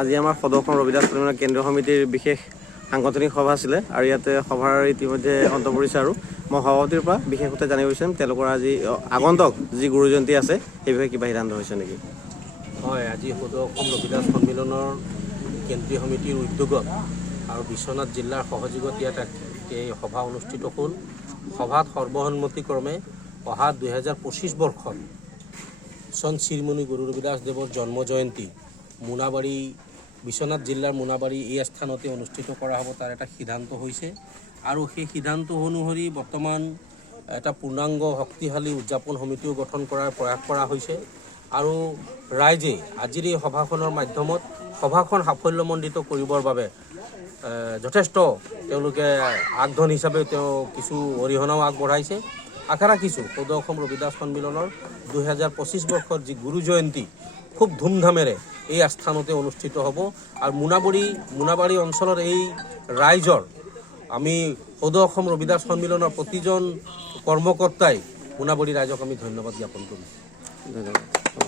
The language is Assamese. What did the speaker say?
আজি আমাৰ সদৌ অসম ৰবিদাস সন্মিলন কেন্দ্ৰীয় সমিতিৰ বিশেষ সাংগঠনিক সভা আছিলে আৰু ইয়াতে সভাৰ ইতিমধ্যে অন্ত পৰিছে আৰু মই সভাপতিৰ পৰা বিশেষভাৱে জানিব বিচাৰিম তেওঁলোকৰ আজি আগন্তুক যি গুৰু জয়ন্তী আছে সেই বিষয়ে কিবা সিদ্ধান্ত হৈছে নেকি? হয়, আজি সদৌ অসম ৰবিদাস সন্মিলনৰ কেন্দ্ৰীয় সমিতিৰ উদ্যোগত আৰু বিশ্বনাথ জিলাৰ সহযোগত ইয়াত এই সভা অনুষ্ঠিত হ'ল। সভাত সৰ্বসন্মতিক্ৰমে অহা 2025 বৰ্ষত চন শ্ৰীমুনি গুৰু ৰবিদাস দেৱৰ জন্ম জয়ন্তী মোনাবাৰী বিশ্বনাথ জিলাৰ মোনাবাৰী এই স্থানতে অনুষ্ঠিত কৰা হ'ব, তাৰ এটা সিদ্ধান্ত হৈছে। আৰু সেই সিদ্ধান্ত অনুসৰি বৰ্তমান এটা পূৰ্ণাংগ শক্তিশালী উদযাপন সমিতিও গঠন কৰাৰ প্ৰয়াস কৰা হৈছে। আৰু ৰাইজে আজিৰ এই সভাখনৰ মাধ্যমত সভাখন সাফল্যমণ্ডিত কৰিবৰ বাবে যথেষ্ট তেওঁলোকে আগধন হিচাপে কিছু অৰিহণাও আগবঢ়াইছে। আশা ৰাখিছোঁ সদৌ অসম ৰবিদাস সন্মিলনৰ 2025 বৰ্ষৰ যি গুৰু জয়ন্তী খুব ধুমধামেৰে এই আস্থানতে অনুষ্ঠিত হ'ব। আৰু মোনাবাৰী অঞ্চলৰ এই ৰাইজৰ আমি সদৌ অসম ৰবিদাস সন্মিলনৰ প্ৰতিজন কৰ্মকৰ্তাই মোনাবাৰী ৰাইজক আমি ধন্যবাদ জ্ঞাপন কৰিছোঁ। ধন্যবাদ।